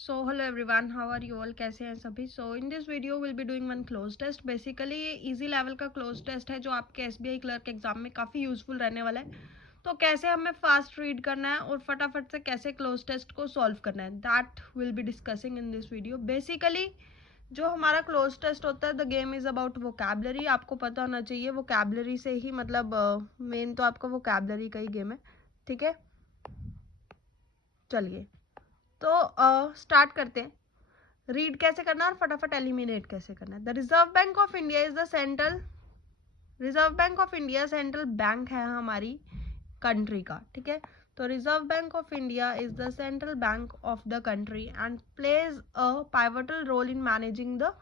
So hello everyone, how are you all, कैसे हैं सभी। So in this video will be doing one cloze test. Basically ये easy level का cloze test है जो आपके एसबीआई क्लर्क एग्जाम में काफ़ी यूजफुल रहने वाला है। तो कैसे हमें फास्ट रीड करना है और फटाफट से कैसे क्लोज टेस्ट को सॉल्व करना है, that will be discussing in this video. Basically जो हमारा क्लोज टेस्ट होता है, the game is about vocabulary. आपको पता होना चाहिए वोकैबलरी से ही, मतलब मेन तो आपका वोकैबलरी का ही गेम है, ठीक है। चलिए तो स्टार्ट करते हैं। रीड कैसे करना है और फटाफट एलिमिनेट कैसे करना है। The reserve bank of India is the central bank है हमारी कंट्री का, ठीक है। तो reserve bank of India is the central bank of the country and plays a pivotal role in managing the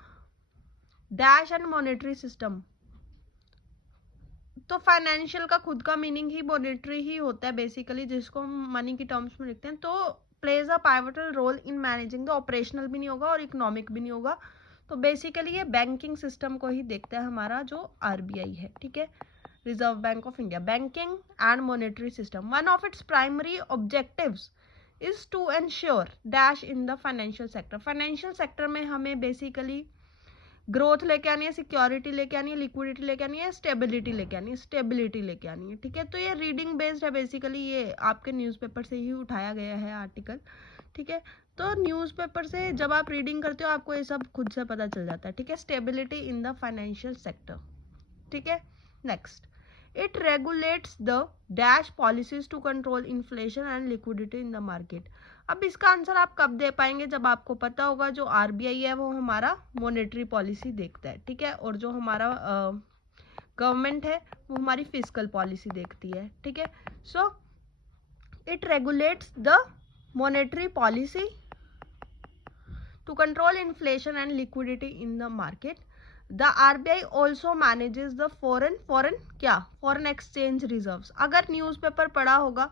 dash and monetary system. तो financial का खुद का मीनिंग ही मॉनेटरी ही होता है बेसिकली, जिसको हम मनी की टर्म्स में लिखते हैं। तो plays a pivotal role in managing the, operational भी नहीं होगा और इकोनॉमिक भी नहीं होगा। तो बेसिकली ये बैंकिंग सिस्टम को ही देखता है हमारा जो आरबीआई है, ठीक है। Reserve bank of India, banking and monetary system, one of its primary objectives is to ensure dash in the financial sector. Financial sector में हमें बेसिकली ग्रोथ लेके आनी है, सिक्योरिटी लेके आनी है, लिक्विडिटी लेके आनी है, स्टेबिलिटी लेके आनी है, स्टेबिलिटी लेके आनी है, ठीक है। तो ये रीडिंग बेस्ड है बेसिकली, ये आपके न्यूज़पेपर से ही उठाया गया है आर्टिकल, ठीक है। तो न्यूज़पेपर से जब आप रीडिंग करते हो आपको ये सब खुद से पता चल जाता है, ठीक है। Stability in the financial sector, ठीक है। Next, it regulates the dash policies to control inflation and liquidity in the market. अब इसका आंसर आप कब दे पाएंगे, जब आपको पता होगा जो आरबीआई है वो हमारा मॉनेटरी पॉलिसी देखता है, ठीक है। और जो हमारा गवर्नमेंट है वो हमारी फिस्कल पॉलिसी देखती है, ठीक है। So it regulates the monetary policy to control inflation and liquidity in the market. The RBI also manages the foreign exchange reserves. अगर न्यूज़पेपर पढ़ा होगा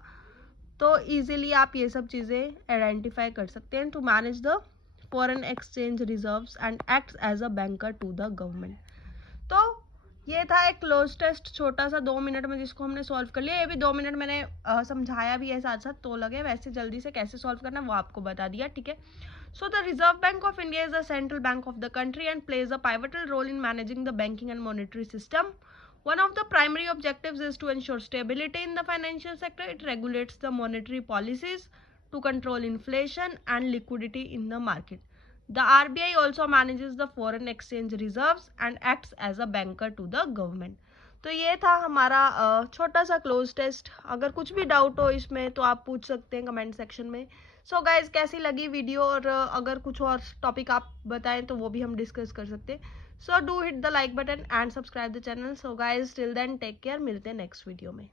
तो इजीली आप ये सब चीज़ें आइडेंटिफाई कर सकते हैं। To manage the foreign exchange reserves and acts as a banker to the government. तो ये था एक क्लोज टेस्ट, छोटा सा 2 मिनट में, जिसको हमने सॉल्व कर लिया। ये भी 2 मिनट मैंने समझाया भी है साथ साथ, तो लगे वैसे जल्दी से कैसे सॉल्व करना है वो आपको बता दिया, ठीक है। So the reserve bank of India is the central bank of the country and plays a pivotal role in managing the banking and monetary system. One of the primary objectives is to ensure stability in the financial sector. It regulates the monetary policies to control inflation and liquidity in the market. The RBI also manages the foreign exchange reserves and acts as a banker to the government. तो ये था हमारा छोटा सा cloze test. अगर कुछ भी doubt हो इसमें तो आप पूछ सकते हैं कमेंट सेक्शन में। सो गाइज, कैसी लगी वीडियो, और अगर कुछ और टॉपिक आप बताएं तो वो भी हम डिस्कस कर सकते हैं। So do hit the like button and subscribe the channel. So guys, till then take care, मिलते हैं नेक्स्ट वीडियो में।